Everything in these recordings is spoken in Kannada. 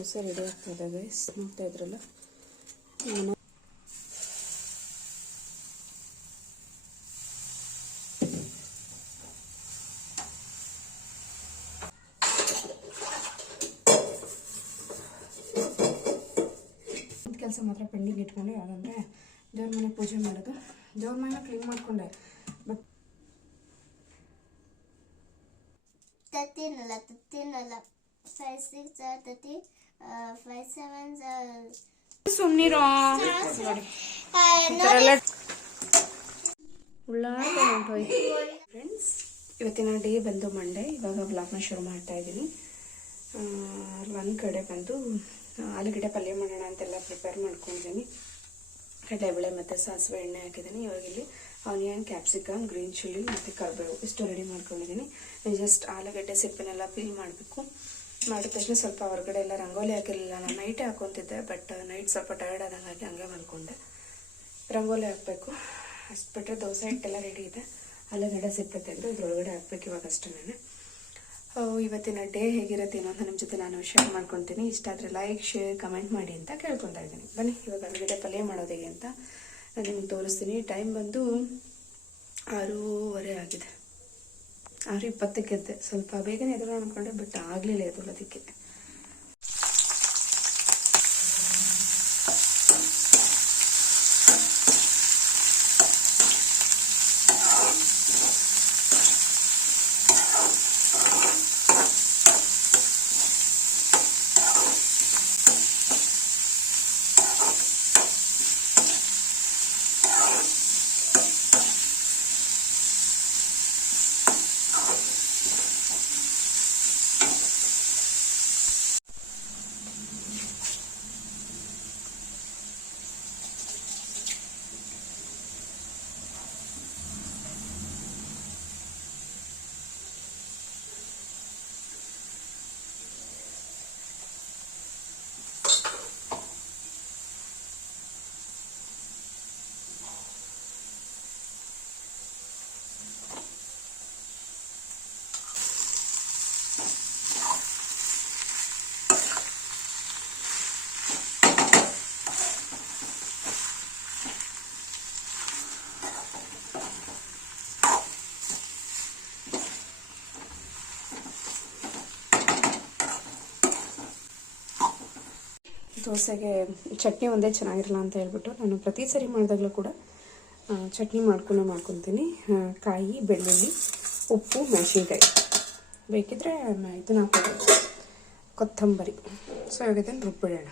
ದೋಸೆ ರೆಡಿ ಆಗ್ತಾಯಿದೆ ಗೈಸ್, ನೋಡ್ತಾ ಇದ್ರಲ್ಲ. ಕೆಲಸ ಮಾತ್ರ ಪೆಂಡಿಂಗ್ ಇಟ್ಕೊಂಡೆ, ಯಾವುದಂದರೆ ದೇವ್ರ ಮನೆ ಪೂಜೆ ಮಾಡೋದು. ದೇವ್ರ ಮನೆ ಕ್ಲೀನ್ ಮಾಡಿಕೊಂಡೆ, ಬಟ್ ತತ್ತಿನಲ್ಲ 5 6 30 5 7 ಸುಮ್ಮನಿರೋ ಫ್ರೆಂಡ್ಸ್. ಇವತ್ತಿನ ಡೇ ಬಂದು ಮಂಡೇ. ಇವಾಗ ಬ್ಲಾಗ್ನ ಶುರು ಮಾಡ್ತಾ ಇದ್ದೀನಿ. ಒಂದು ಕಡೆ ಬಂದು ಆಲೂಗಡ್ಡೆ ಪಲ್ಯ ಮಾಡೋಣ ಅಂತೆಲ್ಲ ಪ್ರಿಪೇರ್ ಮಾಡ್ಕೊಂಡಿದ್ದೀನಿ. ಕಡಲೆಬೇಳೆ ಮತ್ತು ಸಾಸಿವೆ ಎಣ್ಣೆ ಹಾಕಿದ್ದೀನಿ. ಇವಾಗ ಇಲ್ಲಿ ಆನಿಯನ್, ಕ್ಯಾಪ್ಸಿಕಮ್, ಗ್ರೀನ್ ಚಿಲ್ಲಿ ಮತ್ತು ಕರಿಬೇವು ಇಷ್ಟು ರೆಡಿ ಮಾಡ್ಕೊಂಡಿದ್ದೀನಿ. ಜಸ್ಟ್ ಆಲೂಗಡ್ಡೆ ಸಿಪ್ಪೆನೆಲ್ಲ ಪೀಲ್ ಮಾಡಬೇಕು. ಮಾಡಿದ ತಕ್ಷಣ ಸ್ವಲ್ಪ ಹೊರಗಡೆ ಎಲ್ಲ ರಂಗೋಲಿ ಹಾಕಿರಲಿಲ್ಲ. ನಾನು ನೈಟೇ ಹಾಕ್ಕೊತಿದ್ದೆ, ಬಟ್ ನೈಟ್ ಸ್ವಲ್ಪ ಟಯರ್ಡ್ ಆದಂಗಾಗಿ ಹಂಗೆ ಮಲ್ಕೊಂಡೆ. ರಂಗೋಲಿ ಹಾಕಬೇಕು, ಅಷ್ಟು ಬಿಟ್ಟರೆ ದೋಸೆ ಹಿಟ್ಟೆಲ್ಲ ರೆಡಿ ಇದೆ. ಆಲೂಗಡ್ಡೆ ಸಿಪ್ಪೆ ತೆಗೆದು ಇದ್ರೊಳಗಡೆ ಹಾಕ್ಬೇಕು ಇವಾಗ ಅಷ್ಟೇ. ಇವತ್ತಿನ ಡೇ ಹೇಗಿರುತ್ತೇನೋ ಅಂತ ನಿಮ್ಮ ಜೊತೆ ನಾನು ಶೇರ್ ಮಾಡ್ಕೊತೀನಿ. ಇಷ್ಟ ಆದರೆ ಲೈಕ್, ಶೇರ್, ಕಮೆಂಟ್ ಮಾಡಿ ಅಂತ ಕೇಳ್ಕೊತಾ ಇದ್ದೀನಿ. ಬನ್ನಿ ಇವಾಗ ಆಲೂಗಡ್ಡೆ ಪಲ್ಯ ಮಾಡೋದು ಹೇಗೆ ಅಂತ ನಾನು ನಿಮ್ಗೆ ತೋರಿಸ್ತೀನಿ. ಟೈಮ್ ಬಂದು 6:30 ಆಗಿದೆ. 6:20ಕ್ಕೆ ಎದ್ದೆ. ಸ್ವಲ್ಪ ಬೇಗನೆ ಎದುರು ಅಂದ್ಕೊಂಡೆ, ಬಟ್ ಆಗಲಿಲ್ಲ ಎದುರೋದಕ್ಕೆ. ದೋಸೆಗೆ ಚಟ್ನಿ ಒಂದೇ ಚೆನ್ನಾಗಿರಲ್ಲ ಅಂತ ಹೇಳ್ಬಿಟ್ಟು ನಾನು ಪ್ರತಿ ಸರಿ ಮಾಡಿದಾಗಲೂ ಕೂಡ ಚಟ್ನಿ ಮಾಡ್ಕೊತೀನಿ. ಕಾಯಿ, ಬೆಳ್ಳುಳ್ಳಿ, ಉಪ್ಪು, ಮೆಣಸಿನ್ಕಾಯಿ, ಬೇಕಿದ್ರೆ ಇದನ್ನ ಹಾಕೋದು ಕೊತ್ತಂಬರಿ. ಸೊ ಇವಾಗ ಇದನ್ನು ರುಬ್ಬಿಡೋಣ.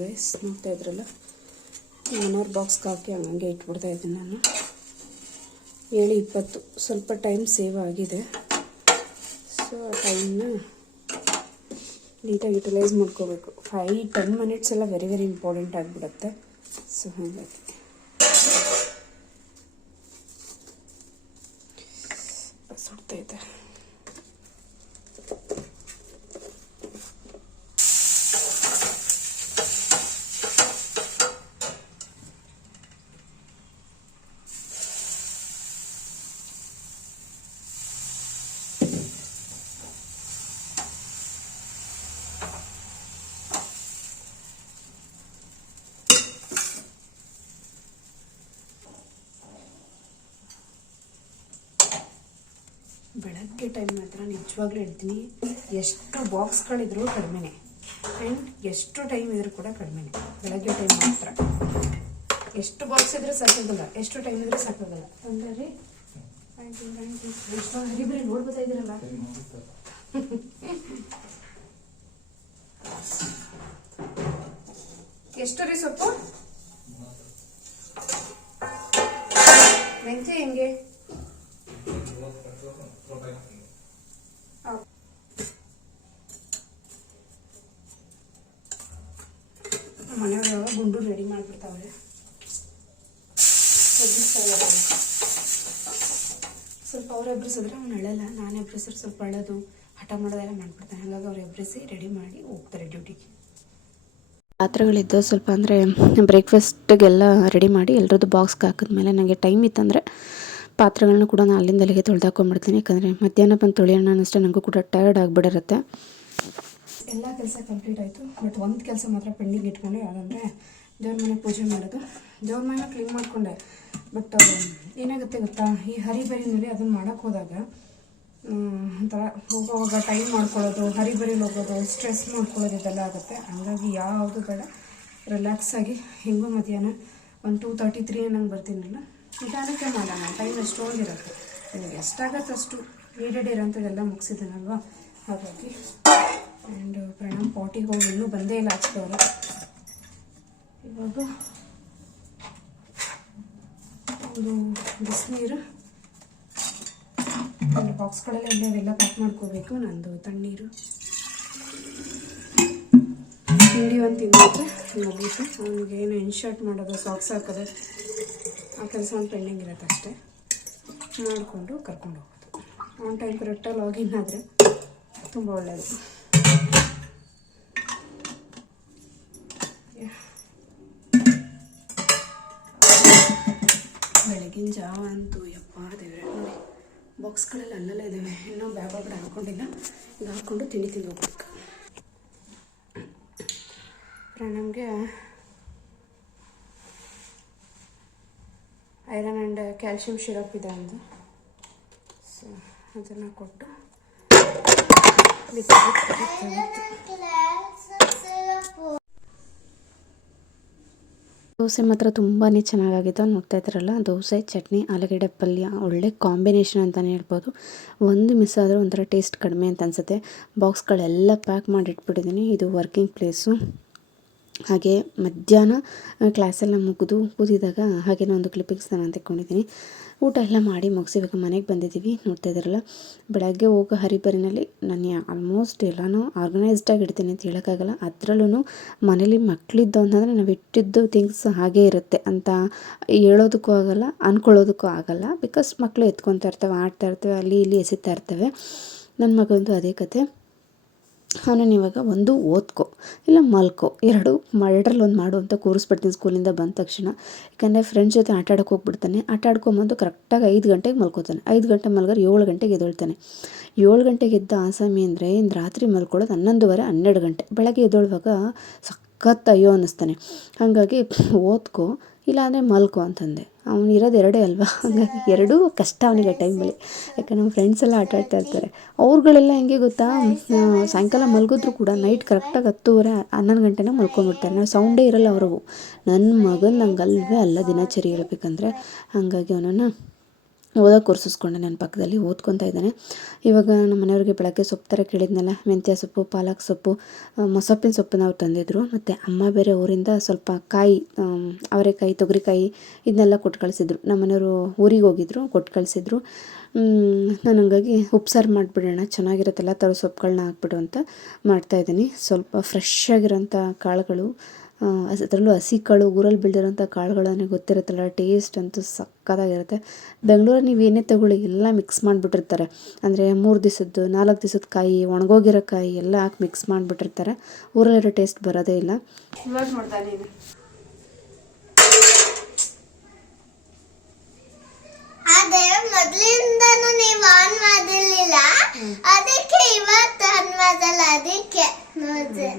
ಗೈಸ್, ನೋಡ್ತಾ ಇದ್ರಲ್ಲ, ಮನೆಯವ್ರ ಬಾಕ್ಸ್ಗೆ ಹಾಕಿ ಹಂಗೆ ಇಟ್ಬಿಡ್ತಾ ಇದ್ದೀನಿ ನಾನು. 7:20 ಸ್ವಲ್ಪ ಟೈಮ್ ಸೇವ್ ಆಗಿದೆ. ಸೊ ಟೈಮ್ನ ನೀಟಾಗಿ ಯುಟಿಲೈಸ್ ಮಾಡ್ಕೋಬೇಕು. 5-10 ಮಿನಿಟ್ಸ್ ಎಲ್ಲ ವೆರಿ ವೆರಿ ಇಂಪಾರ್ಟೆಂಟ್ ಆಗಿಬಿಡುತ್ತೆ. ಸೊ ಹಾಗಾಗಿ ಸುಡ್ತೈತೆ. ಬೆಳಗ್ಗೆ ಟೈಮ್ ಮಾತ್ರ ನಿಜವಾಗ್ಲೂ ಹೇಳ್ತೀನಿ, ಎಷ್ಟು ಬಾಕ್ಸ್ಗಳಿದ್ರು ಕಡಿಮೆನೆ, ಆ್ಯಂಡ್ ಎಷ್ಟು ಟೈಮ್ ಇದ್ರೂ ಕೂಡ ಕಡಿಮೆನೆ. ಬೆಳಗ್ಗೆ ಟೈಮ್ ಮಾತ್ರ ಎಷ್ಟು ಬಾಕ್ಸ್ ಇದ್ರೆ ಸಾಕಾಗಲ್ಲ, ಎಷ್ಟು ಟೈಮ್ ಇದ್ರೆ ಸಾಕಾಗಲ್ಲ. ಅಂದರೆ ಹರಿಬರಿ ನೋಡ್ಬೋತಾ ಇದ್ದೀರಲ್ಲ. ಎಷ್ಟು ರೀ ಸೊಪ್ಪು? ಮೆಂತ್ಯ ಹೆಂಗೆ? ಮನೆಯವರು ಗುಂಡು ರೆಡಿ ಮಾಡಿಬಿಡ್ತಾವ್ರೆ. ಸ್ವಲ್ಪ ಅವ್ರು ಎಬ್ರಿಸಿದ್ರೆ ಅವ್ನು ಅಳಲ್ಲ, ನಾನು ಎಬ್ರಿಸಿದ್ರೆ ಸ್ವಲ್ಪ ಅಳೋದು ಹಠ ಮಾಡೋದೆಲ್ಲ ಮಾಡ್ಬಿಡ್ತಾನೆ. ಹಾಗಾಗಿ ಅವ್ರು ಎಬ್ರಿಸಿ ರೆಡಿ ಮಾಡಿ ಹೋಗ್ತಾರೆ ಡ್ಯೂಟಿಗೆ. ಪಾತ್ರೆಗಳಿದ್ದು ಸ್ವಲ್ಪ ಅಂದರೆ ಬ್ರೇಕ್ಫಾಸ್ಟಿಗೆಲ್ಲ ರೆಡಿ ಮಾಡಿ ಎಲ್ಲರದ್ದು ಬಾಕ್ಸ್ಗೆ ಹಾಕಿದ್ಮೇಲೆ ನನಗೆ ಟೈಮ್ ಇತ್ತಂದರೆ ಪಾತ್ರೆಗಳನ್ನ ಕೂಡ ನಾನು ಅಲ್ಲಿಂದ ಅಲ್ಲಿಗೆ ತೊಳೆದಾಕೊಂಡ್ಬಿಡ್ತೀನಿ. ಯಾಕಂದರೆ ಮಧ್ಯಾಹ್ನ ಬಂದು ತೊಳೆಯೋಣ ಅನ್ನಷ್ಟೇ ನನಗೂ ಕೂಡ ಟಯರ್ಡ್ ಆಗಿಬಿಡಿರುತ್ತೆ. ಎಲ್ಲ ಕೆಲಸ ಕಂಪ್ಲೀಟ್ ಆಯಿತು. ಬಟ್ ಒಂದು ಕೆಲಸ ಮಾತ್ರ ಪೆಂಡಿಂಗ್ ಇಟ್ಕೊಂಡೆ, ಅದಂದರೆ ದೇವ್ರ ಮನೆ ಪೂಜೆ ಮಾಡೋದು. ದೇವ್ರ ಮನೆ ಕ್ಲೀನ್ ಮಾಡಿಕೊಂಡೆ. ಬಟ್ ಏನಾಗುತ್ತೆ ಗೊತ್ತಾ, ಈ ಹರಿಬರಿನಲ್ಲಿ ಅದನ್ನು ಮಾಡೋಕ್ಕೆ ಹೋದಾಗ ಒಂಥರ ಹೋಗೋವಾಗ ಟೈಮ್ ಮಾಡ್ಕೊಳ್ಳೋದು, ಹರಿಬರಿಲಿ ಹೋಗೋದು, ಸ್ಟ್ರೆಸ್ ಮಾಡ್ಕೊಳ್ಳೋದು ಇದೆಲ್ಲ ಆಗುತ್ತೆ. ಹಾಗಾಗಿ ಯಾವುದು ಬೇಡ, ರಿಲ್ಯಾಕ್ಸಾಗಿ ಹೆಂಗೋ ಮಧ್ಯಾಹ್ನ 2:33 ನಂಗೆ ಬರ್ತೀನಲ್ಲ, ನಿಧಾನಕ್ಕೆ ಮಾಡೋಣ. ಟೈಮ್ ಎಷ್ಟೊಂದಿರುತ್ತೆ, ನಿಮಗೆ ಎಷ್ಟಾಗತ್ತೆ ಅಷ್ಟು ನೀಡೆಡ್ ಇರೋಂಥದ್ದೆಲ್ಲ ಮುಗಿಸಿದ್ದೀನಲ್ವ. ಹಾಗಾಗಿ ಆ್ಯಂಡ್ ಪ್ರಣಾಮ್ ಪಾಟಿಗೆ ಹೋಗಿ ಇನ್ನೂ ಬಂದೇ ಇಲ್ಲ ಹಚ್ದವರು. ಇವಾಗ ಒಂದು ಬಿಸಿನೀರು ಒಂದು ಬಾಕ್ಸ್ಗಳೆಲ್ಲ ಅವೆಲ್ಲ ಪ್ಯಾಕ್ ಮಾಡ್ಕೋಬೇಕು. ನಂದು ತಣ್ಣೀರು ತಿಂಡಿ ಒಂದು ತಿಂದಿದ್ರೆ ಮುಗೀತು. ಅವನಿಗೆ ಏನು ಇನ್ಶರ್ಟ್ ಮಾಡೋದು, ಸಾಕ್ಸ್ ಹಾಕೋದು, ಆ ಕೆಲಸ ಒಂದು ಪೆಂಡಿಂಗ್ ಇರುತ್ತೆ ಅಷ್ಟೇ. ಮಾಡಿಕೊಂಡು ಕರ್ಕೊಂಡು ಹೋಗೋದು. ಆನ್ ಟೈಮ್ ಕರೆಕ್ಟಾಗಿ ಲಾಗಿನ್ ಆದರೆ ತುಂಬ ಒಳ್ಳೆಯದು. ಬೆಳಗಿನ ಜಾವ ಅಂತೂ ದೇವ್ರೆ ನೋಡಿ, ಬಾಕ್ಸ್ಗಳೆಲ್ಲ ಅಲ್ಲೆಲ್ಲ ಇದ್ದಾವೆ. ಇನ್ನೂ ಬ್ಯಾಗ್ ಒಳಗಡೆ ಹಾಕ್ಕೊಂಡಿಲ್ಲ. ಈಗ ಹಾಕ್ಕೊಂಡು ತಿಂಡಿ ತಿಂದು ಹೋಗ್ಬೇಕು. ನಮಗೆ ಐರನ್ ಆ್ಯಂಡ್ ಕ್ಯಾಲ್ಶಿಯಂ ಸಿರಪ್ ಇದೆ ಒಂದು, ಸೊ ಅದನ್ನು ಕೊಟ್ಟು ದೋಸೆ ಮಾತ್ರ ತುಂಬಾ ಚೆನ್ನಾಗಾಗಿತ್ತು. ನೋಡ್ತಾ ಇದ್ದಾರಲ್ಲ, ದೋಸೆ ಚಟ್ನಿ ಆಲೂಗಡ್ಡೆ ಪಲ್ಯ ಒಳ್ಳೆ ಕಾಂಬಿನೇಷನ್ ಅಂತಲೇ ಹೇಳ್ಬೋದು. ಒಂದು ಮಿಸ್ ಆದರೂ ಒಂಥರ ಟೇಸ್ಟ್ ಕಡಿಮೆ ಅಂತ ಅನಿಸುತ್ತೆ. ಬಾಕ್ಸ್ಗಳೆಲ್ಲ ಪ್ಯಾಕ್ ಮಾಡಿ ಇಟ್ಬಿಟ್ಟಿದ್ದೀನಿ. ಇದು ವರ್ಕಿಂಗ್ ಪ್ಲೇಸು. ಹಾಗೆ ಮಧ್ಯಾಹ್ನ ಕ್ಲಾಸೆಲ್ಲ ಮುಗಿದು ಕೂತಿದ್ದಾಗ ಹಾಗೇನೋ ಒಂದು ಕ್ಲಿಪ್ಪಿಂಗ್ಸ್ ನಾನು ತೆಕ್ಕೊಂಡಿದ್ದೀನಿ. ಊಟ ಎಲ್ಲ ಮಾಡಿ ಮುಗಿಸಿ ಇವಾಗ ಮನೆಗೆ ಬಂದಿದ್ದೀವಿ. ನೋಡ್ತಾ ಇದ್ದಾರಲ್ಲ, ಬೆಳಗ್ಗೆ ಹೋಗೋ ಹರಿಬರಿನಲ್ಲಿ ನಾನು ಆಲ್ಮೋಸ್ಟ್ ಎಲ್ಲನೂ ಆರ್ಗನೈಸ್ಡಾಗಿ ಇಡ್ತೀನಿ ಅಂತ ಹೇಳೋಕ್ಕಾಗಲ್ಲ. ಅದರಲ್ಲೂ ಮನೇಲಿ ಮಕ್ಕಳಿದ್ದು ಅಂತಂದರೆ ನಾವು ಇಟ್ಟಿದ್ದು ಥಿಂಗ್ಸ್ ಹಾಗೇ ಇರುತ್ತೆ ಅಂತ ಹೇಳೋದಕ್ಕೂ ಆಗಲ್ಲ, ಅಂದ್ಕೊಳ್ಳೋದಕ್ಕೂ ಆಗಲ್ಲ. ಬಿಕಾಸ್ ಮಕ್ಕಳು ಎತ್ಕೊತಾ ಇರ್ತವೆ, ಆಡ್ತಾ ಇರ್ತವೆ, ಅಲ್ಲಿ ಇಲ್ಲಿ ಎಸಿತಾ ಇರ್ತವೆ. ನನ್ನ ಮಗಂದು ಅದೇ ಕತೆ. ಅವನನ್ನು ಇವಾಗ ಒಂದು ಓದ್ಕೊ ಇಲ್ಲ ಮಲ್ಕೊ, ಎರಡು ಎರಡರಲ್ಲಿ ಒಂದು ಮಾಡು ಅಂತ ಕೂರಿಸ್ಬಿಡ್ತೀನಿ ಸ್ಕೂಲಿಂದ ಬಂದ ತಕ್ಷಣ. ಯಾಕಂದರೆ ಫ್ರೆಂಡ್ಸ್ ಜೊತೆ ಆಟ ಆಡೋಕ್ಕೆ ಹೋಗ್ಬಿಡ್ತಾನೆ. ಆಟ ಆಡ್ಕೊಂಬಂದು ಕರೆಕ್ಟಾಗಿ 5 ಗಂಟೆಗೆ ಮಲ್ಕೋತಾನೆ. 5 ಗಂಟೆ ಮಲ್ಗಾರೆ 7 ಗಂಟೆಗೆ ಎದ್ದೇಳ್ತಾನೆ. 7 ಗಂಟೆಗೆ ಎದ್ದ ಆಸಾಮಿ ಅಂದರೆ ಇನ್ನು ರಾತ್ರಿ ಮಲ್ಕೊಳ್ಳೋದು 11:30 12 ಗಂಟೆ. ಬೆಳಗ್ಗೆ ಎದ್ದೇಳುವಾಗ ಸಖತ್ ಅಯ್ಯೋ ಅನ್ನಿಸ್ತಾನೆ. ಹಾಗಾಗಿ ಓದ್ಕೊ ಇಲ್ಲಾಂದರೆ ಮಲ್ಕೊ ಅಂತಂದೆ. ಅವನು ಇರೋದು ಎರಡೇ ಅಲ್ವಾ, ಹಾಗಾಗಿ ಎರಡೂ ಕಷ್ಟ ಅವನಿಗೆ ಟೈಮಲ್ಲಿ. ಯಾಕಂದ್ರೆ ನಮ್ಮ ಫ್ರೆಂಡ್ಸ್ ಎಲ್ಲ ಆಟ ಆಡ್ತಾ ಇರ್ತಾರೆ. ಅವ್ರುಗಳೆಲ್ಲ ಹೆಂಗೆ ಗೊತ್ತಾ, ಸಾಯಂಕಾಲ ಮಲಗಿದ್ರು ಕೂಡ ನೈಟ್ ಕರೆಕ್ಟಾಗಿ 10:30 11 ಗಂಟೆನೇ ಮಲ್ಕೊಂಡ್ಬಿಡ್ತಾರೆ. ನಾವು ಸೌಂಡೇ ಇರಲ್ಲ ಅವ್ರಿಗೂ. ನನ್ನ ಮಗನ ನಂಗೆ ಅಲ್ವೇ ಅಲ್ಲ ದಿನಚರಿ ಹೇಳ್ಬೇಕಂದ್ರೆ. ಹಾಗಾಗಿ ಅವನನ್ನು ಓದೋಕೆ ಕೂರಿಸಿಸ್ಕೊಂಡೆ ನನ್ನ ಪಕ್ಕದಲ್ಲಿ, ಓದ್ಕೊತಾ ಇದ್ದಾನೆ. ಇವಾಗ ನಮ್ಮ ಮನೆಯವ್ರಿಗೆ ಬೆಳಗ್ಗೆ ಸೊಪ್ಪು ಥರ ಕೇಳಿದ್ನಲ್ಲ, ಮೆಂತ್ಯ ಸೊಪ್ಪು, ಪಾಲಕ್ ಸೊಪ್ಪು, ಮೊಸಪ್ಪಿನ ಸೊಪ್ಪನ್ನ ಅವ್ರು ತಂದಿದ್ರು. ಮತ್ತು ಅಮ್ಮ ಬೇರೆ ಊರಿಂದ ಸ್ವಲ್ಪ ಕಾಯಿ, ಅವರೆಕಾಯಿ, ತೊಗರಿಕಾಯಿ ಇದನ್ನೆಲ್ಲ ಕೊಟ್ಟು ಕಳಿಸಿದ್ರು. ನಮ್ಮ ಮನೆಯವರು ಊರಿಗೆ ಹೋಗಿದ್ರು, ಕೊಟ್ಟು ಕಳಿಸಿದ್ರು. ನಾನು ಹಂಗಾಗಿ ಉಪ್ಸಾರು ಮಾಡಿಬಿಡೋಣ, ಚೆನ್ನಾಗಿರುತ್ತೆ ಎಲ್ಲ ಥರ ಸೊಪ್ಪುಗಳನ್ನ ಹಾಕ್ಬಿಡು ಅಂತ ಮಾಡ್ತಾಯಿದ್ದೀನಿ. ಸ್ವಲ್ಪ ಫ್ರೆಶ್ ಆಗಿರೋಂಥ ಕಾಳುಗಳು, ಅದರಲ್ಲೂ ಹಸಿ ಕಾಳು, ಊರಲ್ಲಿ ಬೆಳೆದಿರೋಂಥ ಕಾಳುಗಳು ನನಗೆ ಗೊತ್ತಿರುತ್ತಲ್ಲ, ಟೇಸ್ಟ್ ಅಂತೂ ಸಕ್ಕತ್ತಾಗಿರುತ್ತೆ. ಬೆಂಗಳೂರಲ್ಲಿ ನೀವು ಏನೇ ತಗೊಳ್ಳಿ ಎಲ್ಲ ಮಿಕ್ಸ್ ಮಾಡಿಬಿಟ್ಟಿರ್ತಾರೆ. ಅಂದರೆ 3 ದಿವಸದ್ದು 4 ದಿವಸದ ಕಾಯಿ, ಒಣಗೋಗಿರೋ ಕಾಯಿ ಎಲ್ಲ ಹಾಕಿ ಮಿಕ್ಸ್ ಮಾಡಿಬಿಟ್ಟಿರ್ತಾರೆ. ಊರಲ್ಲಿರೋ ಟೇಸ್ಟ್ ಬರೋದೇ ಇಲ್ಲ. ಇವಾಗ ನೋಡ್ತಾ ನೀನು ಮೊದಲಿಂದನೂ ನೀವು ಆನ್ ಮಾಡಿರ್ಲಿಲ್ಲ, ಅದಕ್ಕೆ ಇವತ್ತು ಆನ್ ಮಾಡಲ್ಲ. ಅದಕ್ಕೆ ನೋಡಿದೆ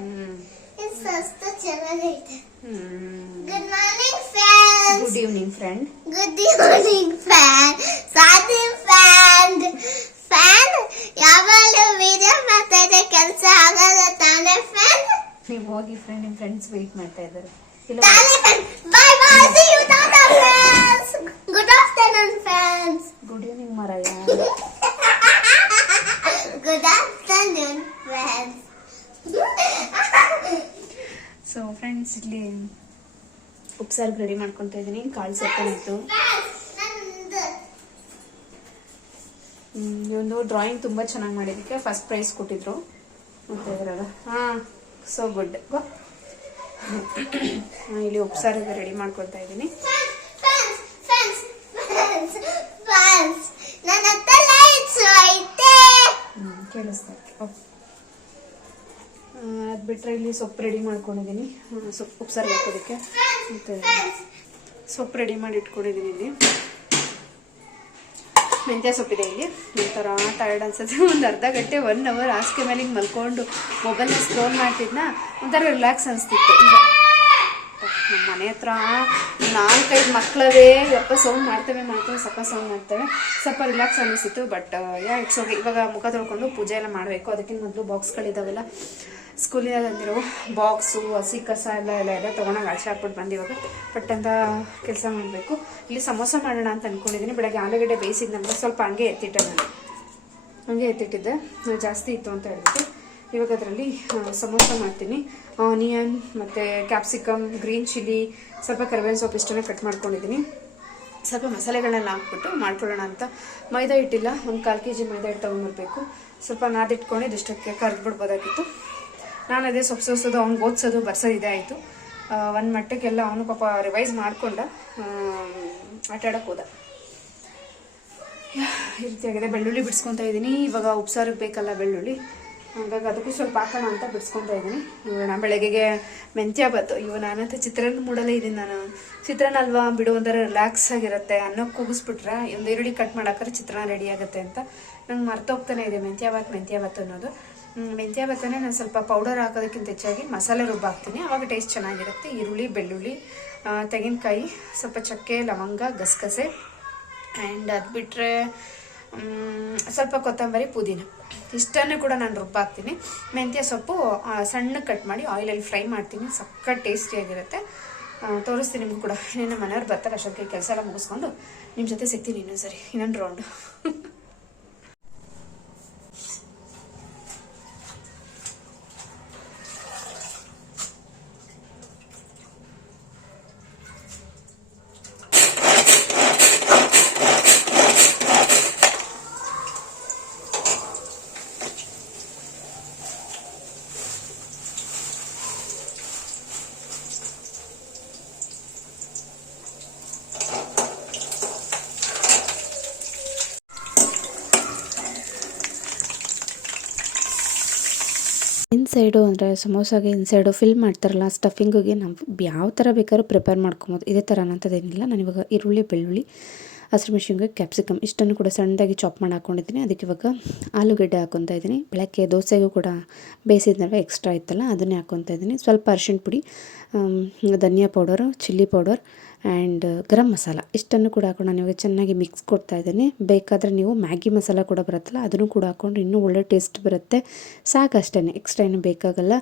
ಸಸ್ತ ಚೆನ್ನಾಗೈತೆ. Good morning friends. Good evening friend. Good evening friend. ಸಾಧಿನ್ ಫ್ರೆಂಡ್. ಫ್ರೆಂಡ್ ಯಾವಾಗಲೂ ವಿಡಿಯೋ ಮಾಡ್ತಾ ಇದ್ದೆ, ಕೆಲಸ ಆಗಲ್ಲ ತಾನೇ ಫ್ರೆಂಡ್? ನೀವು ಹೋಗಿ ಫ್ರೆಂಡ್, ನಿಮ್ಮ ಫ್ರೆಂಡ್ಸ್ ವೇಟ್ ಮಾಡ್ತಾ ಇದ್ದಾರೆ. ಬೈ ಬೈ, see you ಟಾಟಾ friends. Good afternoon friends. Good evening ಮಾರಾಯ. Good afternoon friends. So friends, ಇಲ್ಲಿ ಉಪ್ಸಾರು ರೆಡಿ ಮಾಡ್ಕೊತಾ ಇದ್ದೀನಿ. ಕಾಳು ಸೊಪ್ಪನಿತ್ತು. ಇವೊಂದು ಡ್ರಾಯಿಂಗ್ ತುಂಬ ಚೆನ್ನಾಗಿ ಮಾಡಿದ್ದಕ್ಕೆ ಫಸ್ಟ್ ಪ್ರೈಸ್ ಕೊಟ್ಟಿದ್ರು ಅಂತ ಇದ್ರಲ್ಲ. ಹಾಂ, ಸೋ ಗುಡ್. ಇಲ್ಲಿ ಉಪ್ಸಾರಿಗೆ ರೆಡಿ ಮಾಡ್ಕೊತಾ ಇದ್ದೀನಿ. ಕೇಳಿಸ್ತಾ ಅದು ಬಿಟ್ಟರೆ ಇಲ್ಲಿ ಸೊಪ್ಪು ರೆಡಿ ಮಾಡ್ಕೊಂಡಿದ್ದೀನಿ, ಸೊಪ್ಪು ಉಪ್ಸಾರಿಗೆ ಹಾಕೋದಕ್ಕೆ. ಮತ್ತು ಸೊಪ್ಪು ರೆಡಿ ಮಾಡಿ ಇಟ್ಕೊಂಡಿದ್ದೀನಿ. ಇಲ್ಲಿ ಮೆಂತ್ಯ ಸೊಪ್ಪಿದೆ. ಇಲ್ಲಿ ಒಂಥರ ಟಯರ್ಡ್ ಅನ್ಸುತ್ತೆ. ಒಂದು ಅರ್ಧ ಗಂಟೆ 1 ಅವರ್ ಹಾಸಿಗೆ ಮೇಲೆ ಹಿಂಗೆ ಮಲ್ಕೊಂಡು ಮೊಬೈಲ್ನ ಸ್ಕ್ರೋಲ್ ಮಾಡ್ತಿದ್ನ ಒಂಥರ ರಿಲ್ಯಾಕ್ಸ್ ಅನಿಸ್ತಿತ್ತು. ಈಗ ನಮ್ಮ ಮನೆ ಹತ್ರ 4-5 ಮಕ್ಕಳವೇ ಯಪ್ಪ ಸೌಂಡ್ ಮಾಡ್ತೇವೆ ಸಪ್ಪ ಸೌಂಡ್ ಮಾಡ್ತೇವೆ, ಸ್ವಲ್ಪ ರಿಲ್ಯಾಕ್ಸ್ ಅನ್ನಿಸ್ತಿತ್ತು. But it's okay. ಇವಾಗ ಮುಖ ತೊಳ್ಕೊಂಡು ಪೂಜೆ ಎಲ್ಲ ಮಾಡಬೇಕು. ಅದಕ್ಕಿಂತ ಮೊದಲು ಬಾಕ್ಸ್ಗಳಿದ್ದಾವೆಲ್ಲ, ಸ್ಕೂಲಿಂದ ತಂದಿರೋ ಬಾಕ್ಸು, ಹಸಿ ಕಸ ಎಲ್ಲ ತೊಗೊಂಡಾಗ ಆಚೆ ಹಾಕ್ಬಿಟ್ಟು ಬಂದು ಇವಾಗ ಪಟ್ಟಂತ ಕೆಲಸ ಮಾಡಬೇಕು. ಇಲ್ಲಿ ಸಮೋಸ ಮಾಡೋಣ ಅಂತ ಅಂದ್ಕೊಂಡಿದ್ದೀನಿ. ಬೆಳಗ್ಗೆ ಆಲೂಗಡ್ಡೆ ಬೇಯಿಸಿದ್ನಲ್ಲ, ಸ್ವಲ್ಪ ಹಂಗೆ ಎತ್ತಿಟ್ಟಿದ್ದೆ, ಜಾಸ್ತಿ ಇತ್ತು ಅಂತ ಹೇಳ್ಬಿಟ್ಟು. ಇವಾಗ ಅದರಲ್ಲಿ ಸಮೋಸ ಮಾಡ್ತೀನಿ. ಆನಿಯನ್ ಮತ್ತು ಕ್ಯಾಪ್ಸಿಕಮ್, ಗ್ರೀನ್ ಚಿಲ್ಲಿ, ಸ್ವಲ್ಪ ಕರಿಬೇವಿನ ಸೊಪ್ಪು ಇಷ್ಟನ್ನೇ ಕಟ್ ಮಾಡ್ಕೊಂಡಿದ್ದೀನಿ. ಸ್ವಲ್ಪ ಮಸಾಲೆಗಳನ್ನೆಲ್ಲ ಹಾಕ್ಬಿಟ್ಟು ಮಾಡ್ಕೊಳ್ಳೋಣ ಅಂತ. ಮೈದಾ ಹಿಟ್ಟಿಲ್ಲ, ಒಂದು 1/4 kg ಮೈದಾ ಹಿಟ್ಟು ತೊಗೊಂಡ್ಬರ್ಬೇಕು. ಸ್ವಲ್ಪ ನಾದಿಟ್ಕೊಂಡು ಇದಿಷ್ಟಕ್ಕೆ ಕರೆದ್ಬಿಡ್ಬೋದಾಗಿತ್ತು. ನಾನು ಅದೇ ಸೊಪ್ಪು ಸೋಸೋದು, ಅವ್ನಿಗೆ ಓದಿಸೋದು ಬರ್ಸೋದು ಇದೇ ಆಯಿತು. ಒಂದು ಮಟ್ಟಕ್ಕೆಲ್ಲ ಅವನು ಪಾಪ ರಿವೈಸ್ ಮಾಡ್ಕೊಂಡ ಆಟ ಆಡೋಕ್ಕೆ ಹೋದ. ಈ ರೀತಿಯಾಗಿದೆ. ಬೆಳ್ಳುಳ್ಳಿ ಬಿಡಿಸ್ಕೊತಾ ಇದ್ದೀನಿ. ಇವಾಗ ಉಪ್ಸಾರಿಗೆ ಬೇಕಲ್ಲ ಬೆಳ್ಳುಳ್ಳಿ, ಹಾಗಾಗಿ ಅದಕ್ಕೂ ಸ್ವಲ್ಪ ಹಾಕೋಣ ಅಂತ ಬಿಡಿಸ್ಕೊತಾ ಇದ್ದೀನಿ. ನಾನು ಬೆಳಗ್ಗೆಗೆ ಮೆಂತ್ಯ ಬಾತು. ನಾನಂತೂ ಚಿತ್ರಾನ್ನ ಮೂಡಲೇ ಇದ್ದೀನಿ. ನಾನು ಚಿತ್ರಾನ್ನ ಅಲ್ವಾ ಬಿಡು, ಒಂಥರ ರಿಲ್ಯಾಕ್ಸ್ ಆಗಿರುತ್ತೆ. ಅನ್ನಕ್ಕೆ ಕೂಗಿಸ್ಬಿಟ್ರೆ ಒಂದು ಈರುಳ್ಳಿ ಕಟ್ ಮಾಡಾಕ್ರೆ ಚಿತ್ರಾನ್ನ ರೆಡಿ ಆಗುತ್ತೆ ಅಂತ ನಂಗೆ ಮರ್ತೋಗ್ತಾನೆ ಇದೆ ಮೆಂತ್ಯ ಬಾತು ಅನ್ನೋದು. ಮೆಂತ್ಯ ಬಾತನೇ ನಾನು ಸ್ವಲ್ಪ ಪೌಡರ್ ಹಾಕೋದಕ್ಕಿಂತ ಹೆಚ್ಚಾಗಿ ಮಸಾಲೆ ರುಬ್ಬ ಹಾಕ್ತೀನಿ, ಆವಾಗ ಟೇಸ್ಟ್ ಚೆನ್ನಾಗಿರುತ್ತೆ. ಈರುಳ್ಳಿ, ಬೆಳ್ಳುಳ್ಳಿ, ತೆಂಗಿನಕಾಯಿ, ಸ್ವಲ್ಪ ಚಕ್ಕೆ, ಲವಂಗ, ಗಸಗಸೆ, ಆ್ಯಂಡ್ ಅದು ಬಿಟ್ಟರೆ ಸ್ವಲ್ಪ ಕೊತ್ತಂಬರಿ, ಪುದೀನ, ಇಷ್ಟನ್ನು ಕೂಡ ನಾನು ರುಬ್ಬಾಕ್ತೀನಿ. ಮೆಂತ್ಯ ಸೊಪ್ಪು ಸಣ್ಣ ಕಟ್ ಮಾಡಿ ಆಯಿಲಲ್ಲಿ ಫ್ರೈ ಮಾಡ್ತೀನಿ. ಸಕ್ಕತ್ ಟೇಸ್ಟಿಯಾಗಿರುತ್ತೆ. ತೋರಿಸ್ತೀನಿ ನಿಮಗೂ ಕೂಡ. ಇನ್ನೇನು ಮನೆಯವ್ರು ಬರ್ತಾರೆ, ಅಷ್ಟೊತ್ತಿಗೆ ಕೆಲಸ ಎಲ್ಲ ಮುಗಿಸ್ಕೊಂಡು ನಿಮ್ಮ ಜೊತೆ ಸಿಗ್ತೀನಿ ಇನ್ನೊಂದು ಸರಿ, ಇನ್ನೊಂದು ರೌಂಡು. ಇನ್ಸೈಡು ಅಂದರೆ ಸಮೋಸಾಗೆ ಇನ್ಸೈಡು ಫಿಲ್ ಮಾಡ್ತಾರಲ್ಲ, ಸ್ಟಫಿಂಗಿಗೆ ನಾವು ಯಾವ ಥರ ಬೇಕಾದ್ರೂ ಪ್ರಿಪೇರ್ ಮಾಡ್ಕೊಬೋದು. ಇದೇ ಥರ ಅನ್ನೋಂಥದ್ದೇನಿಲ್ಲ. ನಾನಿವಾಗ ಈರುಳ್ಳಿ, ಬೆಳ್ಳುಳ್ಳಿ, ಹಸಿಮೆಣಸಿನ್ಕಾಯಿ, ಕ್ಯಾಪ್ಸಿಕಮ್ ಇಷ್ಟನ್ನು ಕೂಡ ಸಣ್ಣದಾಗಿ ಚಾಪ್ ಮಾಡಿ ಹಾಕ್ಕೊಂಡಿದ್ದೀನಿ. ಅದಕ್ಕೆ ಇವಾಗ ಆಲೂಗಡ್ಡೆ ಹಾಕ್ಕೊತಾ ಇದ್ದೀನಿ. ಬೆಳಗ್ಗೆ ದೋಸೆಗೂ ಕೂಡ ಬೇಯಿಸಿದ್ನಲ್ವ ಎಕ್ಸ್ಟ್ರಾ ಇತ್ತಲ್ಲ, ಅದನ್ನೇ ಹಾಕ್ಕೊತಾ ಇದ್ದೀನಿ. ಸ್ವಲ್ಪ ಅರಿಶಿಣ ಪುಡಿ, ಧನಿಯಾ powder, chilli powder and garam masala ಇಷ್ಟನ್ನು ಕೂಡ ಹಾಕೊಂಡು ನಾನು ಇವಾಗ ಚೆನ್ನಾಗಿ ಮಿಕ್ಸ್ ಕೊಡ್ತಾ ಇದ್ದೀನಿ. ಬೇಕಾದರೆ ನೀವು ಮ್ಯಾಗಿ ಮಸಾಲ ಕೂಡ ಬರುತ್ತಲ್ಲ, ಅದನ್ನು ಕೂಡ ಹಾಕ್ಕೊಂಡ್ರೆ ಇನ್ನೂ ಒಳ್ಳೆ ಟೇಸ್ಟ್ ಬರುತ್ತೆ. ಸಾಕಷ್ಟೇ, ಎಕ್ಸ್ಟ್ರಾ ಏನು ಬೇಕಾಗಲ್ಲ.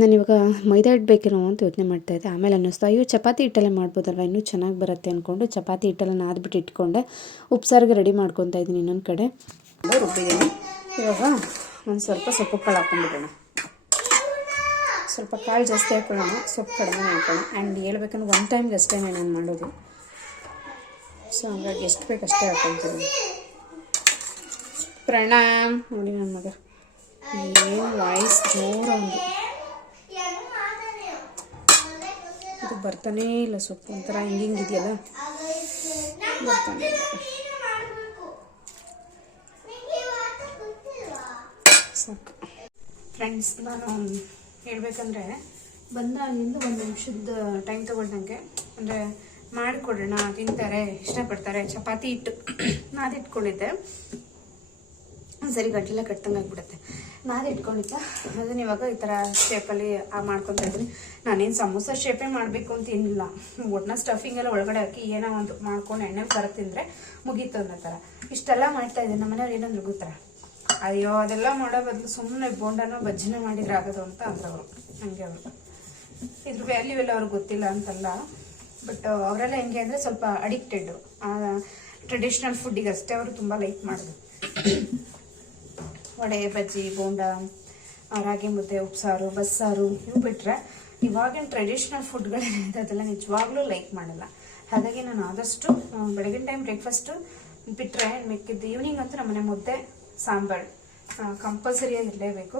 ನಾನಿವಾಗ ಮೈದಾ ಹಿಟ್ಟು ಬೇಕೇನೋ ಅಂತ ಯೋಚನೆ ಮಾಡ್ತಾಯಿದ್ದೆ. ಆಮೇಲೆ ಅನ್ನಿಸ್ತು, ಅಯ್ಯೋ ಚಪಾತಿ ಹಿಟ್ಟಲ್ಲೇ ಮಾಡ್ಬೋದಲ್ವ, ಇನ್ನೂ ಚೆನ್ನಾಗಿ ಬರುತ್ತೆ ಅಂದ್ಕೊಂಡು ಚಪಾತಿ ಹಿಟ್ಟೆಲ್ಲ ನಾದ್ಬಿಟ್ಟು ಇಟ್ಕೊಂಡೆ. ಉಪ್ಸಾರಿಗೆ ರೆಡಿ ಮಾಡ್ಕೊತಾ ಇದ್ದೀನಿ. ಇನ್ನೊಂದು ಕಡೆ ರುಬ್ಬಿದ್ದೀನಿ. ಇವಾಗ ಒಂದು ಸ್ವಲ್ಪ ಸೊಪ್ಪು ಕಾಳು ಹಾಕ್ಕೊಂಡ್ಬಿಡೋಣ. ಸ್ವಲ್ಪ ಕಾಳು ಜಾಸ್ತಿ ಹಾಕೊಳ್ಳೋಣ, ಸೊಪ್ಪು ಕಡಿಮೆ ಹಾಕೋಣ. ಆ್ಯಂಡ್ ಹೇಳ್ಬೇಕಂದ್ರೆ 1 ಟೈಮ್ಗೆ ಅಷ್ಟೇ ನಾನು ಮಾಡೋದು. ಸೊ ಹಂಗಾಗಿ ಎಷ್ಟು ಬೇಕು ಅಷ್ಟೇ ಹಾಕ್ಕೊಳ್ತೀನಿ. ಪ್ರಣಾಮ್. ನೋಡಿ ನನ್ನ ಮಗ ಏನು ವಾಯ್ಸ್ ಜೋರ ಒಂದು, ಇದು ಬರ್ತಾನೇ ಇಲ್ಲ. ಸೊಪ್ಪು ಒಂಥರ ಹಿಂಗಿದೆಯಲ್ಲ, ಬರ್ತಾನೆ ಇಲ್ಲ. ಸಾಕು ಫ್ರೆಂಡ್ಸ್. ನಾನು ಹೇಳ್ಬೇಕಂದ್ರೆ ಬಂದಾಗಿಂದ 1 ನಿಮಿಷದ ಟೈಮ್ ತೊಗೊಳ್ದಂಗೆ, ಅಂದರೆ ಮಾಡಿಕೊಡೋಣ, ತಿಂತಾರೆ, ಇಷ್ಟಪಡ್ತಾರೆ. ಚಪಾತಿ ಹಿಟ್ಟು ನಾದಿಟ್ಕೊಂಡಿದ್ದೆ, ಸರಿ ಗಂಟೆಲ್ಲ ಕಟ್ತಂಗೆ ಆಗ್ಬಿಡುತ್ತೆ. ನಾದಿಟ್ಕೊಂಡಿದ್ದೆ ಅದನ್ನ ಇವಾಗ ಈ ಥರ ಶೇಪಲ್ಲಿ ಮಾಡ್ಕೊತಾ ಇದ್ದೀನಿ. ನಾನೇನು ಸಮೋಸ ಶೇಪೇ ಮಾಡಬೇಕು ಅಂತ ಏನಿಲ್ಲ. ಒಟ್ಟಿನ ಸ್ಟಫಿಂಗ್ ಎಲ್ಲ ಒಳಗಡೆ ಹಾಕಿ ಏನೋ ಒಂದು ಮಾಡ್ಕೊಂಡು ಎಣ್ಣೆ ಕರೆ ತಿಂದರೆ ಮುಗೀತು ಅನ್ನೋ ಥರ ಇಷ್ಟೆಲ್ಲ ಮಾಡ್ತಾ ಇದ್ದೀನಿ. ನಮ್ಮ ಮನೆಯವ್ರು ಏನಂದ್ರೆ ಗೊತ್ತರ, ಅಯ್ಯೋ ಅದೆಲ್ಲ ಮಾಡೋ ಬದಲು ಸುಮ್ಮನೆ ಬೋಂಡನೋ ಬಜ್ಜಿನ ಮಾಡಿದ್ರೆ ಆಗೋದು ಅಂತ ಅಂದ್ರೆ ಅವರು. ಹಂಗೆ ಅವರು ಇದ್ರ ವ್ಯಾಲ್ಯೂ ಎಲ್ಲ ಅವ್ರಿಗೆ ಗೊತ್ತಿಲ್ಲ ಅಂತಲ್ಲ, ಬಟ್ ಅವರೆಲ್ಲ ಹೆಂಗೆ ಅಂದರೆ ಸ್ವಲ್ಪ ಅಡಿಕ್ಟೆಡ್ಡು. ಟ್ರೆಡಿಷ್ನಲ್ ಫುಡ್ಡಿಗೆ ಅಷ್ಟೇ ಅವರು ತುಂಬ ಲೈಕ್ ಮಾಡೋದು. ವಡೆ, ಬಜ್ಜಿ, ಬೋಂಡ, ರಾಗಿ ಮುದ್ದೆ, ಉಪ್ಸಾರು, ಬಸ್ಸಾರು ಇವು ಬಿಟ್ಟರೆ ಇವಾಗಿನ ಟ್ರೆಡಿಷ್ನಲ್ ಫುಡ್ಗಳೇನಿದೆ ಅದೆಲ್ಲ ನಿಜವಾಗ್ಲೂ ಲೈಕ್ ಮಾಡಲ್ಲ. ಹಾಗಾಗಿ ನಾನು ಆದಷ್ಟು ಬೆಳಗಿನ ಟೈಮ್ ಬ್ರೇಕ್ಫಾಸ್ಟು ಬಿಟ್ಟರೆ ಮಿಕ್ಕಿದ್ದು ಈವ್ನಿಂಗ್ ಅಂತೂ ನಮ್ಮನೆ ಮುದ್ದೆ ಸಾಂಬಾರು ಕಂಪಲ್ಸರಿಯಾಗಿ ಇರಲೇಬೇಕು.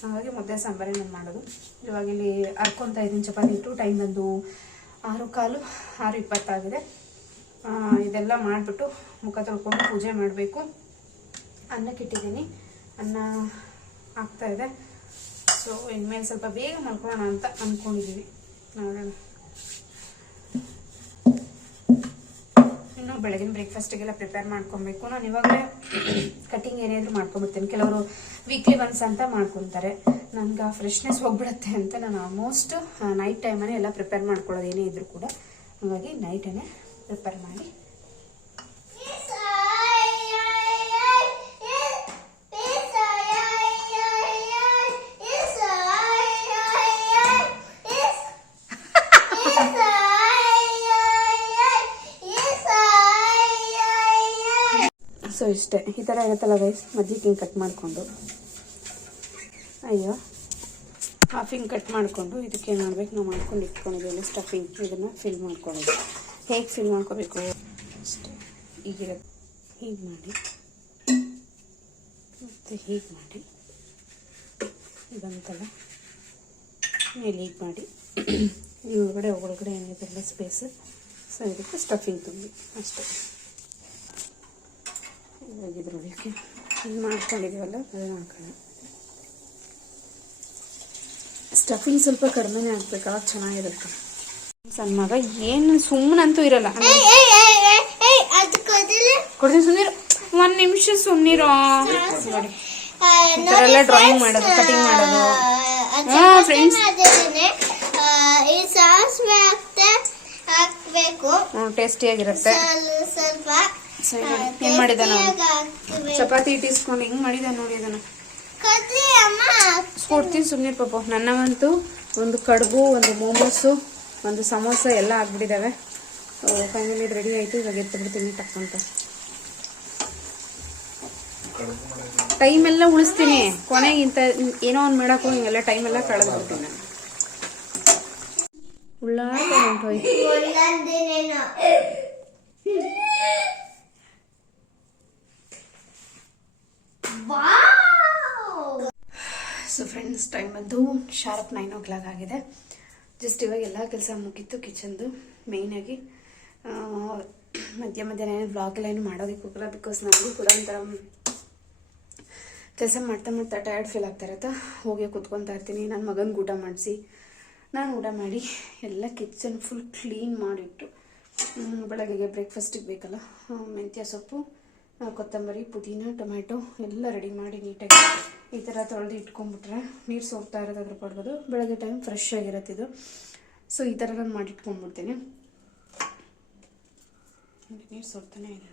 ಹಾಗಾಗಿ ಮುದ್ದೆ ಸಾಂಬಾರೇ ನಾನು ಮಾಡೋದು. ಇವಾಗ ಇಲ್ಲಿ ಹರ್ಕೊತಾ ಇದ್ದೀನಿ ಚಪಾತಿ ಇಟ್ಟು. ಟೈಮ್ ಬಂದು 6:15, 6:20 ಆಗಿದೆ. ಇದೆಲ್ಲ ಮಾಡಿಬಿಟ್ಟು ಮುಖ ತೊಳ್ಕೊಂಡು ಪೂಜೆ ಮಾಡಬೇಕು. ಅನ್ನಕ್ಕಿಟ್ಟಿದ್ದೀನಿ, ಅನ್ನ ಆಗ್ತಾಯಿದೆ. ಸೊ ಇನ್ಮೇಲೆ ಸ್ವಲ್ಪ ಬೇಗ ಮಲ್ಕೊಳ್ಳೋಣ ಅಂತ ಅಂದ್ಕೊಂಡಿದ್ದೀವಿ. ನೋಡೋಣ. ಇನ್ನು ಬೆಳಗಿನ ಬ್ರೇಕ್ಫಾಸ್ಟಿಗೆಲ್ಲ ಪ್ರಿಪೇರ್ ಮಾಡ್ಕೊಬೇಕು. ನಾನು ಇವಾಗಲೇ ಕಟಿಂಗ್ ಏನಾದರೂ ಮಾಡ್ಕೊಂಡ್ಬಿಡ್ತೀನಿ. ಕೆಲವರು ವೀಕ್ಲಿ ಒನ್ಸ್ ಅಂತ ಮಾಡ್ಕೊತಾರೆ. ನನಗೆ ಆ ಫ್ರೆಶ್ನೆಸ್ ಹೋಗ್ಬಿಡುತ್ತೆ ಅಂತ ನಾನು ಆಲ್ಮೋಸ್ಟ್ ನೈಟ್ ಟೈಮೇ ಎಲ್ಲ ಪ್ರಿಪೇರ್ ಮಾಡ್ಕೊಳ್ಳೋದು ಏನೇ ಇದ್ರೂ ಕೂಡ. ಹಾಗಾಗಿ ನೈಟೇ ಪ್ರಿಪೇರ್ ಮಾಡಿ ಸೊ ಇಷ್ಟೇ. ಈ ಥರ ಇರುತ್ತಲ್ಲ ಗೈಸ್, ಮಧ್ಯಕ್ಕೆ ಹಿಂಗೆ ಕಟ್ ಮಾಡಿಕೊಂಡು ಹಾಫಿಂಗ್ ಕಟ್ ಮಾಡಿಕೊಂಡು ಇದಕ್ಕೆ ಏನು ಮಾಡ್ಬೇಕು, ನಾವು ಮಾಡ್ಕೊಂಡು ಇಟ್ಕೊಂಡಿದ್ದೀವಿ ಸ್ಟಫಿಂಗ್. ಇದನ್ನು ಫಿಲ್ ಮಾಡ್ಕೊಂಡಿದ್ದೀವಿ. ಹೇಗೆ ಫಿಲ್ ಮಾಡ್ಕೋಬೇಕು ಅಷ್ಟೇ. ಈಗಿರೋದು ಹೀಗೆ ಮಾಡಿ ಮತ್ತು ಹೀಗೆ ಮಾಡಿ ಇದಂತಲ್ಲ ಮೇಲೆ ಹೀಗೆ ಮಾಡಿ ಈ ಒಳಗಡೆ ಏನಿದೆಲ್ಲ ಸ್ಪೇಸ್. ಸೊ ಇದಕ್ಕೆ ಸ್ಟಫಿಂಗ್ ತುಂಬಿ ಅಷ್ಟೇ. ಇವಾಗಿದ್ರೊಳಗೆ ಹಿಂಗೆ ಮಾಡ್ಕೊಂಡಿದ್ದೀವಲ್ಲ ಅದನ್ನು ಹಾಕೋಣ. ಸ್ಟಫಿಂಗ್ ಸ್ವಲ್ಪ ಕಡಿಮೆನೇ ಹಾಕ್ಬೇಕು, ಆವಾಗ ಚೆನ್ನಾಗಿರುತ್ತೆ. ಸಣ್ಣ ಮಗ ಏನು ಸುಮ್ಮನಂತೂ ಇರಲ್ಲ. ಕೊಡ್ತೀನಿ ಸುಮ್ಮನಿರು, 1 ನಿಮಿಷ ಸುಮ್ಮನಿರೋ. ನೋಡಿ ಈ ಥರ ಎಲ್ಲ ಡ್ರಾಯಿಂಗ್ ಮಾಡೋದು, ಕಟಿಂಗ್ ಮಾಡೋದು. ಫ್ರೆಂಡ್ಸ್ ಟೇಸ್ಟಿಯಾಗಿರುತ್ತೆ. ಏನ್ ಮಾಡಿದ ನಾವು ಚಪಾತಿ ಇಟ್ಟಿಸ್ಕೊಂಡು ಹಿಂಗ್ ಮಾಡಿದ ನೋಡಿ. ಅದನ್ನ ಕೊಡ್ತೀನಿ ಸುಮ್ಮನೆ ಪಾಪ. ನನ್ನವಂತೂ ಒಂದು ಕಡುಬು, ಒಂದು ಮೋಮೋಸು, ಒಂದು ಸಮೋಸ ಎಲ್ಲ ಆಗ್ಬಿಟ್ಟಿದ್ದಾವೆ. ಫೈನಲಿ ಇದು ರೆಡಿ ಆಯಿತು. ಇವಾಗ ಎತ್ತಿಬಿಡ್ತೀನಿ ಟಕ್ಕಂತ. ಟೈಮ್ ಎಲ್ಲ ಉಳಿಸ್ತೀನಿ. ಕೊನೆಗೆ ಇಂಥ ಏನೋ ಒಂದು ಮಾಡೋಕ್ಕೂ ಹಿಂಗೆಲ್ಲ ಟೈಮ್ ಎಲ್ಲ ಕಳೆದ್ಬಿಡ್ತೀನಿ ನಾನು. ಉಳ್ಳಾಡ್ಕೊಂಡು ಹೊಂಟೋಯ್ತು. ಸೊ ಫ್ರೆಂಡ್ಸ್, ಟೈಮ್ ಬಂದು ಶಾರ್ಪ್ 9 o'clock ಆಗಿದೆ. ಜಸ್ಟ್ ಇವಾಗ ಎಲ್ಲ ಕೆಲಸ ಮುಗೀತು ಕಿಚನ್ದು. ಮೇಯ್ನಾಗಿ ಮಧ್ಯಾಹ್ನ ವ್ಲಾಗೆಲ್ಲ ಏನು ಮಾಡೋದಕ್ಕೆ ಹೋಗಲ್ಲ. ಬಿಕಾಸ್ ನನಗೂ ಕೂಡ ಒಂಥರ ಕೆಲಸ ಮಾಡ್ತಾ ಮಾಡ್ತಾ ಟಯರ್ಡ್ ಫೀಲ್ ಆಗ್ತಾ ಇರತ್ತೆ. ಹೋಗಿ ಕೂತ್ಕೊತಾ ಇರ್ತೀನಿ. ನನ್ನ ಮಗನಿಗೆ ಊಟ ಮಾಡಿಸಿ ನಾನು ಊಟ ಮಾಡಿ ಎಲ್ಲ ಕಿಚನ್ ಫುಲ್ ಕ್ಲೀನ್ ಮಾಡಿಟ್ಟು ಬೆಳಗ್ಗೆಗೆ ಬ್ರೇಕ್ಫಾಸ್ಟಿಗೆ ಬೇಕಲ್ಲ, ಮೆಂತ್ಯ ಸೊಪ್ಪು, ಕೊತ್ತಂಬರಿ, ಪುದೀನ, ಟೊಮ್ಯಾಟೊ ಎಲ್ಲ ರೆಡಿ ಮಾಡಿ ನೀಟಾಗಿ ಈ ಥರ ತೊಳೆದು ಇಟ್ಕೊಂಡ್ಬಿಟ್ರೆ ನೀರು ಸೋಗ್ತಾ ಇರೋದು ಅದ್ರ ಪಡ್ಬೋದು. ಬೆಳಗ್ಗೆ ಟೈಮ್ ಫ್ರೆಶ್ ಆಗಿರತ್ತಿದ್ದು. ಸೊ ಈ ಥರ ನಾನು ಮಾಡಿ ಇಟ್ಕೊಂಡ್ಬಿಡ್ತೀನಿ. ನೀರು ಸೋಗ್ತಾನೆ ಇದೆ.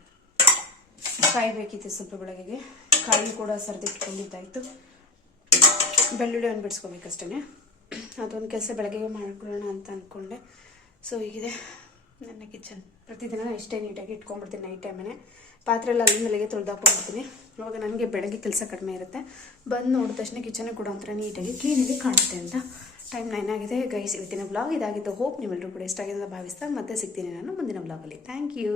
ಕಾಯಿ ಬೇಕಿತ್ತು ಸ್ವಲ್ಪ ಬೆಳಗ್ಗೆಗೆ. ಕಾಯಿ ಕೂಡ ಸರಿದಿಟ್ಕೊಂಡಿದ್ದಾಯಿತು. ಬೆಳ್ಳುಳ್ಳಿ ಒಂದು ಬಿಡಿಸ್ಕೊಬೇಕಷ್ಟೇ. ಅದೊಂದು ಕೆಲಸ ಬೆಳಗ್ಗೆಗೆ ಮಾಡ್ಕೊಳ್ಳೋಣ ಅಂತ ಅಂದ್ಕೊಂಡೆ. ಸೊ ಹೀಗಿದೆ ನನ್ನ ಕಿಚನ್. ಪ್ರತಿದಿನ ಇಷ್ಟೇ ನೀಟಾಗಿ ಇಟ್ಕೊಂಡ್ಬಿಡ್ತೀನಿ. ನೈಟ್ ಟೈಮೇ ಪಾತ್ರೆ ಎಲ್ಲ ಅಲ್ಲಿಂದಲ್ಲಿಗೆ ತೊಳೆದಾಕೊಂಡ್ಬಿಡ್ತೀನಿ. ಅವಾಗ ನನಗೆ ಬೆಳಗ್ಗೆ ಕೆಲಸ ಕಡಿಮೆ ಇರುತ್ತೆ. ಬಂದು ನೋಡಿದ ತಕ್ಷಣ ಕಿಚನ್ ಕೂಡ ಒಂಥರ ನೀಟಾಗಿ ಕ್ಲೀನಾಗಿ ಕಾಣುತ್ತೆ ಅಂತ. ಟೈಮ್ 9 ಆಗಿದೆ ಗೈಸ್. ಇವತ್ತಿನ ಬ್ಲಾಗ್ ಇದಾಗಿತ್ತು. ಹೋಪ್ ನೀವೆಲ್ಲರೂ ಕೂಡ ಇಷ್ಟ ಆಗಿದೆ ಅಂತ ಭಾವಿಸ್ತಾ ಮತ್ತೆ ಸಿಗ್ತೀನಿ ನಾನು ಮುಂದಿನ ಬ್ಲಾಗಲ್ಲಿ. Thank you.